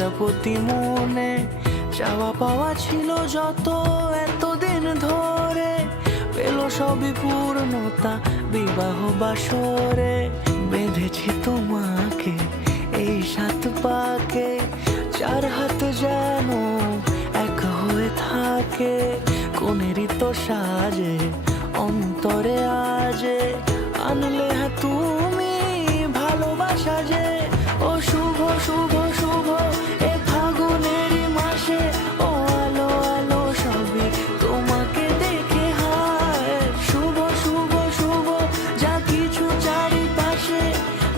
প্রজাপতি মনে চাওয়া পাওয়া ছিল যত এতদিন ধরে, পেল সবই পূর্ণতা বিবাহ বাসরে। বেঁধেছি তোমাকে এই 7 পাকে, 4 হাত যেন এক হয়ে থাকে। কোনেরই তো সাজে অন্তরে আজে, আনলে তুমি ভালোবাসা যে। ও শুভ শুভ শুভ এ ফাগুনেরই মাসে, ও আলো আলো সবই তোমাকে দেখে হায়। শুভ শুভ শুভ যা কিছু চারিপাশে,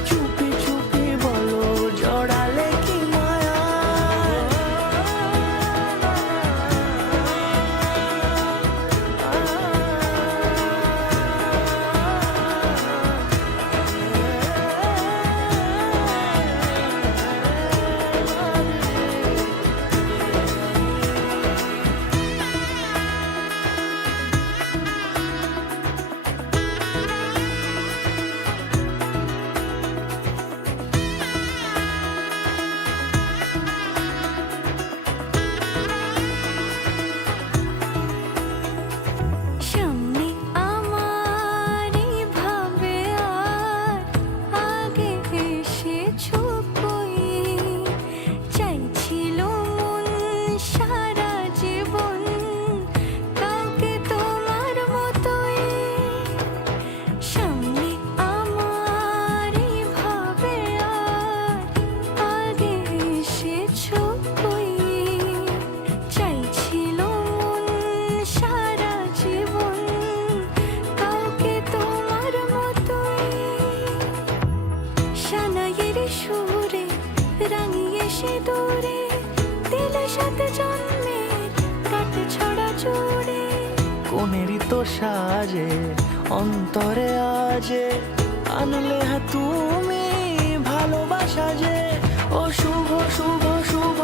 চুপি চুপি বলো জড়ালে কি মায়া। সামনে আমার ভাবে আর আগে এসেছো কই, চাইছিল মন সারা জীবন কাউকে তোমার মতোই। সামনে আমার ভাবে আর আগে এসেছো কই, চাইছিল মন সারা জীবন কাউকে তোমার মতোই। সানাইয়ের সুরে রাঙিয়ে সে দূরে, দিলে 7 জন্মের কাট ছড়া জুড়ে। কোনেরই তো সাজে অন্তরে আজে, আনলে তুমি ভালোবাসা যে। ও শুভ শুভ শুভ